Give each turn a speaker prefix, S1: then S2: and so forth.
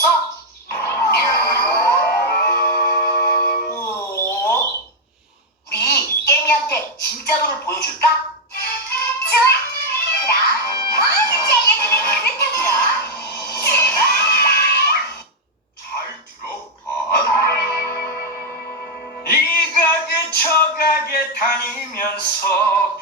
S1: 없어? 오, 우리 깨미한테 진짜 돈을 보여줄까?
S2: 좋아. 그럼 뭐든지 알려주는 그렇다구나.
S3: 잘 들어봐. 이 가게 저 가게 다니면서